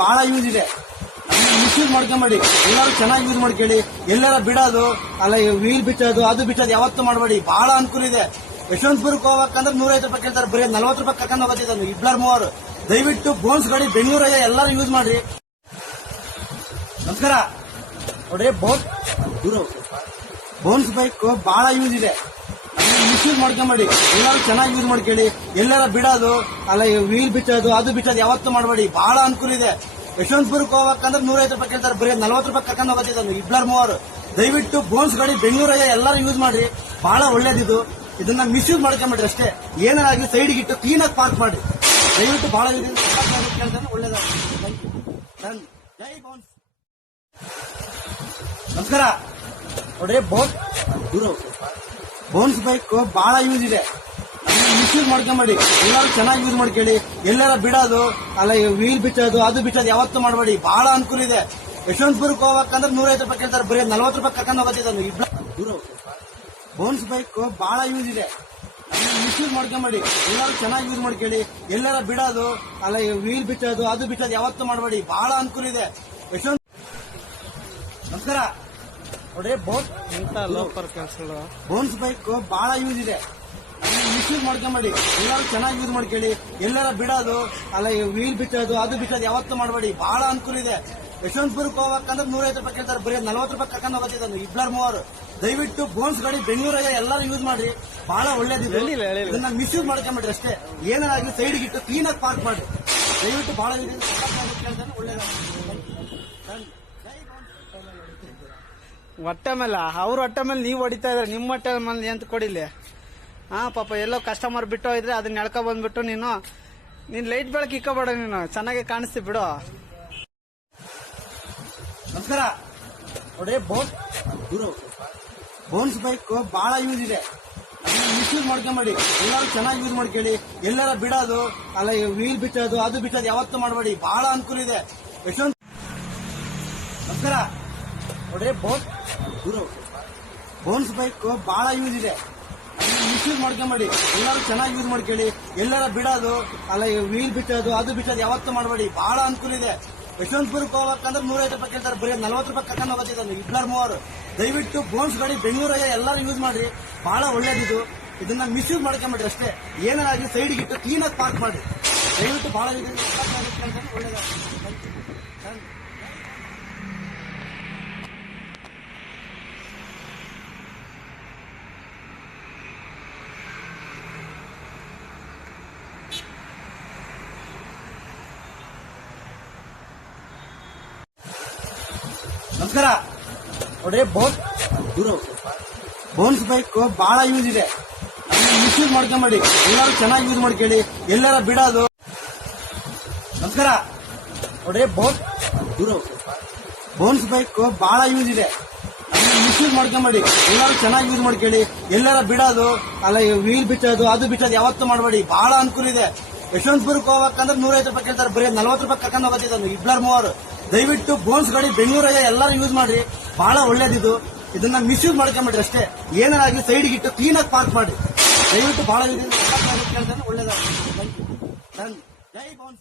ಬಹಳ ಯೂಸ್ ಇದೆ. ಮಿಸ್ಯೂಸ್ ಮಾಡ್ಕೊಂಬೇಡಿ, ಎಲ್ಲರೂ ಚೆನ್ನಾಗಿ ಯೂಸ್ ಮಾಡ್ಕೊಳ್ಳಿ. ಎಲ್ಲಾರ ಬಿಡೋದು ಅಲ್ಲ, ವೀಲ್ ಬಿಚ್ಚೋದು ಅದು ಬಿಚ್ಚೋದು ಯಾವತ್ತೂ ಮಾಡಬೇಡಿ. ಬಹಳ ಅನುಕೂಲ ಇದೆ. ಯಶವಂತಪುರಕ್ಕೆ ಹೋಗಬೇಕಂದ್ರೆ 150 ರೂಪಾಯಿ ಕೇಳ್ತಾರೆ, ಬರೀ 40 ರೂಪಾಯಿ ಕರ್ಕೊಂಡು ಹೋಗ್ತಿದ್ದಾನೆ ಇಬ್ಲರ್ ಮೂವರು. ದಯವಿಟ್ಟು ಬೋನ್ಸ್ ಗಾಡಿ ಬೆಂಗಳೂರಾಗ ಎಲ್ಲರೂ ಯೂಸ್ ಮಾಡ್ರಿ. ನಮಸ್ಕಾರ ನೋಡ್ರಿ, ಬೋನ್ಸ್ ಬೈಕ್ ಬಹಳ ಯೂಸ್ ಇದೆ. ಮಿಸ್ಯೂಸ್ ಮಾಡ್ಕೊಂಬೇಡಿ, ಎಲ್ಲರೂ ಚೆನ್ನಾಗಿ ಯೂಸ್ ಮಾಡ್ಕೊಳ್ಳಿ. ಎಲ್ಲಾರ ಬಿಡೋದು ಅಲ್ಲ, ವೀಲ್ ಬಿಚ್ಚೋದು ಅದು ಬಿಚ್ಚೋದು ಯಾವತ್ತೂ ಮಾಡಬೇಡಿ. ಬಹಳ ಅನುಕೂಲ ಇದೆ. ಯಶವಂತಪುರಕ್ಕೆ ಹೋಗಬೇಕಂದ್ರೆ 150 ರೂಪಾಯಿ ಕೇಳ್ತಾರೆ, ಬರೀ 40 ರೂಪಾಯಿ ಕರ್ಕೊಂಡು ಹೋಗ್ತಿದ್ದಾನೆ ಇಬ್ಲರ್ ಮೂವರು. ದಯವಿಟ್ಟು ಬೋನ್ಸ್ ಗಾಡಿ ಬೆಂಗಳೂರಾಗ ಎಲ್ಲರೂ ಯೂಸ್ ಮಾಡ್ರಿ. ಬಹಳ ಒಳ್ಳೇದಿದು. ಇದನ್ನ ಮಿಸ್ಯೂಸ್ ಮಾಡ್ಕೊಂಬೇಡ್ರಿ ಅಷ್ಟೇ. ಏನಾಗಲಿ ಸೈಡ್ಗೆ ಇಟ್ಟು ಕ್ಲೀನ್ ಆಗಿ ಪಾರ್ಕ್ ಮಾಡಿ. ದಯವಿಟ್ಟು ಬಹಳ ಒಳ್ಳೇದಾಗ್ತದೆ. ಜೈ ಬೋನ್ಸ್. ನಮಸ್ಕಾರ ನೋಡ್ರಿ, ಬೋನ್ಸ್ ಬೈಕ್ ಬಹಳ ಯೂಸ್ ಇದೆ. ಮಿಸ್ಯೂಸ್ ಮಾಡ್ಕೊಂಬೇಡಿ, ಎಲ್ಲರೂ ಚೆನ್ನಾಗಿ ಯೂಸ್ ಮಾಡ್ಕೊಳ್ಳಿ. ಎಲ್ಲಾರ ಬಿಡೋದು ಅಲ್ಲ, ವೀಲ್ ಬಿಚ್ಚೋದು ಅದು ಬಿಚ್ಚೋದು ಯಾವತ್ತೂ ಮಾಡಬೇಡಿ. ಬಹಳ ಅನುಕೂಲ ಇದೆ. ಯಶವಂತಪುರಕ್ಕೆ ಹೋಗಬೇಕಂದ್ರೆ 150 ರೂಪಾಯಿ ಕೇಳ್ತಾರೆ, ಬರೀ 40 ರೂಪಾಯಿ ಕರ್ಕೊಂಡು ಹೋಗ್ತಿದ್ದಾನೆ ಇಬ್ರು. ಬೋನ್ಸ್ ಬೈಕ್ ಬಹಳ ಯೂಸ್ ಇದೆ. ಮಿಸ್ಯೂಸ್ ಮಾಡ್ಕೊಂಬೇಡಿ, ಎಲ್ಲರೂ ಚೆನ್ನಾಗಿ ಯೂಸ್ ಮಾಡ್ಕೊಳ್ಳಿ. ಎಲ್ಲಾರ ಬಿಡೋದು ಅಲ್ಲ, ವೀಲ್ ಬಿಚ್ಚೋದು ಅದು ಬಿಚ್ಚೋದು ಯಾವತ್ತೂ ಮಾಡಬೇಡಿ. ಬಹಳ ಅನುಕೂಲ ಇದೆ. ನಮಸ್ಕಾರ ನೋಡ್ರಿ, ಬೋನ್ಸ್ ಬೈಕ್ ಬಹಳ ಯೂಸ್ ಇದೆ. ಮಿಸ್ಯೂಸ್ ಮಾಡ್ಕೊಂಬೇಡಿ, ಎಲ್ಲರೂ ಚೆನ್ನಾಗಿ ಯೂಸ್ ಮಾಡ್ಕೊಳ್ಳಿ. ಎಲ್ಲಾರ ಬಿಡೋದು ಅಲ್ಲ, ವೀಲ್ ಬಿಚ್ಚೋದು ಅದು ಬಿಚ್ಚೋದು ಯಾವತ್ತೂ ಮಾಡಬೇಡಿ. ಬಹಳ ಅನುಕೂಲ ಇದೆ. ಯಶವಂತಪುರಕ್ಕೆ ಹೋಗಬೇಕಂದ್ರೆ 150 ರೂಪಾಯಿ ಕೇಳ್ತಾರೆ, ಬರೀ 40 ರೂಪಾಯಿ ಕರ್ಕೊಂಡು ಹೋಗ್ತಿದ್ದಾನೆ ಇಬ್ಲರ್ ಮೂವರು. ದಯವಿಟ್ಟು ಬೋನ್ಸ್ ಗಾಡಿ ಬೆಂಗಳೂರಾಗ ಎಲ್ಲರೂ ಯೂಸ್ ಮಾಡ್ರಿ. ಬಹಳ ಒಳ್ಳೇದಿದೆ. ಇದನ್ನ ಮಿಸ್ಯೂಸ್ ಮಾಡ್ಕೊಂಬೇಡ್ರಿ ಅಷ್ಟೇ. ಏನಾಗಲಿ ಸೈಡ್ಗೆ ಇಟ್ಟು ಕ್ಲೀನ್ ಆಗಿ ಪಾರ್ಕ್ ಮಾಡಿ. ದಯವಿಟ್ಟು ಬಹಳ ಹೊಟ್ಟೆ ಮೇಲೆ ಅವ್ರ ಹೊಟ್ಟೆ ಮೇಲೆ ನೀವು ಹೊಡಿತಾ ಇದ್ರೆ ನಿಮ್ಮ ಹೊಟ್ಟೆ ಮೇಲೆ ಎಂತ ಕೊಡಿಲಿ. ಪಾಪ ಎಲ್ಲೋ ಕಸ್ಟಮರ್ ಬಿಟ್ಟು ಹೋಯ್ದ್ರೆ ಅದನ್ನ ಎಳ್ಕೊ ಬಂದ್ಬಿಟ್ಟು ನೀನು ಲೈಟ್ ಬೆಳಕು ಇಕ್ಕೋಬೇಡ, ನೀನು ಚೆನ್ನಾಗಿ ಕಾಣಿಸ್ತಿ ಬಿಡು. ನಮಸ್ಕಾರ ನೋಡ್ರಿ, ಬೋನ್ಸ್ ಬೈಕ್ ಬಹಳ ಯೂಸ್ ಇದೆ. ಮಿಸ್ಯೂಸ್ ಮಾಡ್ಕೊಂಬೇಡಿ, ಎಲ್ಲರೂ ಚೆನ್ನಾಗಿ ಯೂಸ್ ಮಾಡ್ಕೊಳ್ಳಿ. ಎಲ್ಲಾರ ಬಿಡೋದು ಅಲ್ಲ, ವೀಲ್ ಬಿಚ್ಚೋದು ಅದು ಬಿಚ್ಚೋದು ಯಾವತ್ತೂ ಮಾಡಬೇಡಿ. ಬಹಳ ಅನುಕೂಲ ಇದೆ. ನಮಸ್ಕಾರ ನೋಡ್ರಿ, ಬೋನ್ಸ್ ಬೈಕ್ ಬಹಳ ಯೂಸ್ ಇದೆ. ಮಿಸ್ಯೂಸ್ ಮಾಡ್ಕೊಂಬೇಡಿ, ಎಲ್ಲರೂ ಚೆನ್ನಾಗಿ ಯೂಸ್ ಮಾಡ್ಕೊಳ್ಳಿ. ಎಲ್ಲಾರ ಬಿಡೋದು ಅಲ್ಲ, ವೀಲ್ ಬಿಚ್ಚೋದು ಅದು ಬಿಚ್ಚೋದು ಯಾವತ್ತೂ ಮಾಡಬೇಡಿ. ಬಹಳ ಅನುಕೂಲ ಇದೆ. ಯಶವಂತಪುರಕ್ಕೆ ಹೋಗಬೇಕಂದ್ರೆ 150 ರೂಪಾಯಿ ಕೇಳ್ತಾರೆ, ಬರೀ 40 ರೂಪಾಯಿ ಕರ್ಕೊಂಡು ಹೋಗ್ತಿದ್ದಾನೆ ಇಬ್ಲರ್ ಮೂವರು. ದಯವಿಟ್ಟು ಬೋನ್ಸ್ ಗಾಡಿ ಬೆಂಗಳೂರಾಗ ಎಲ್ಲರೂ ಯೂಸ್ ಮಾಡ್ರಿ. ಬಹಳ ಒಳ್ಳೇದಿದು. ಇದನ್ನ ಮಿಸ್ಯೂಸ್ ಮಾಡ್ಕೊಂಬೇಡ್ರಿ ಅಷ್ಟೇ. ಏನಾಗಲಿ ಸೈಡ್ಗೆ ಇಟ್ಟು ಕ್ಲೀನ್ ಆಗಿ ಪಾರ್ಕ್ ಮಾಡಿ. ದಯವಿಟ್ಟು ಬಹಳ ಒಳ್ಳೇದಾಗ್ತದೆ. ನಮಸ್ಕಾರ ನೋಡ್ರಿ, ಬೋನ್ಸ್ ಬೈಕ್ ಬಹಳ ಯೂಸ್ ಇದೆ. ಮಿಸ್ಯೂಸ್ ಮಾಡ್ಕೊಂಬೇಡಿ, ಎಲ್ಲರೂ ಚೆನ್ನಾಗಿ ಯೂಸ್ ಮಾಡ್ಕೊಳ್ಳಿ. ಎಲ್ಲಾರ ಬಿಡೋದು. ನಮಸ್ಕಾರ ನೋಡ್ರಿ, ಬೋನ್ಸ್ ಬೈಕ್ ಬಹಳ ಯೂಸ್ ಇದೆ. ಮಿಸ್ಯೂಸ್ ಮಾಡ್ಕೊಂಬೇಡಿ, ಎಲ್ಲರೂ ಚೆನ್ನಾಗಿ ಯೂಸ್ ಮಾಡ್ಕೊಳ್ಳಿ. ಎಲ್ಲಾರ ಬಿಡೋದು ಅಲ್ಲ, ವೀಲ್ ಬಿಚ್ಚೋದು ಅದು ಬಿಚ್ಚೋದು ಯಾವತ್ತೂ ಮಾಡಬೇಡಿ. ಬಹಳ ಅನುಕೂಲ ಇದೆ. ಯಶವಂತಪುರಕ್ಕೆ ಹೋಗಬೇಕಂದ್ರೆ 150 ರೂಪಾಯಿ ಕೇಳ್ತಾರೆ, ಬರೀ 40 ರೂಪಾಯಿ ಕರ್ಕೊಂಡು ಹೋಗ್ತಿದ್ದಾನೆ ಇಬ್ಲರ್ ಮೂವರು. ದಯವಿಟ್ಟು ಬೋನ್ಸ್ ಗಾಡಿ ಬೆಂಗಳೂರಾಗ ಎಲ್ಲರೂ ಯೂಸ್ ಮಾಡ್ರಿ. ಬಹಳ ಒಳ್ಳೇದಿದು. ಇದನ್ನ ಮಿಸ್ಯೂಸ್ ಮಾಡ್ಕೊಂಬೇಡ್ರಿ ಅಷ್ಟೇ. ಏನಾಗಲಿ ಸೈಡ್ಗೆ ಇಟ್ಟು ಕ್ಲೀನ್ ಆಗಿ ಪಾರ್ಕ್ ಮಾಡಿ. ದಯವಿಟ್ಟು ಬಹಳ ಒಳ್ಳೇದಾಗ್ತದೆ. ಜೈ ಬೋನ್ಸ್.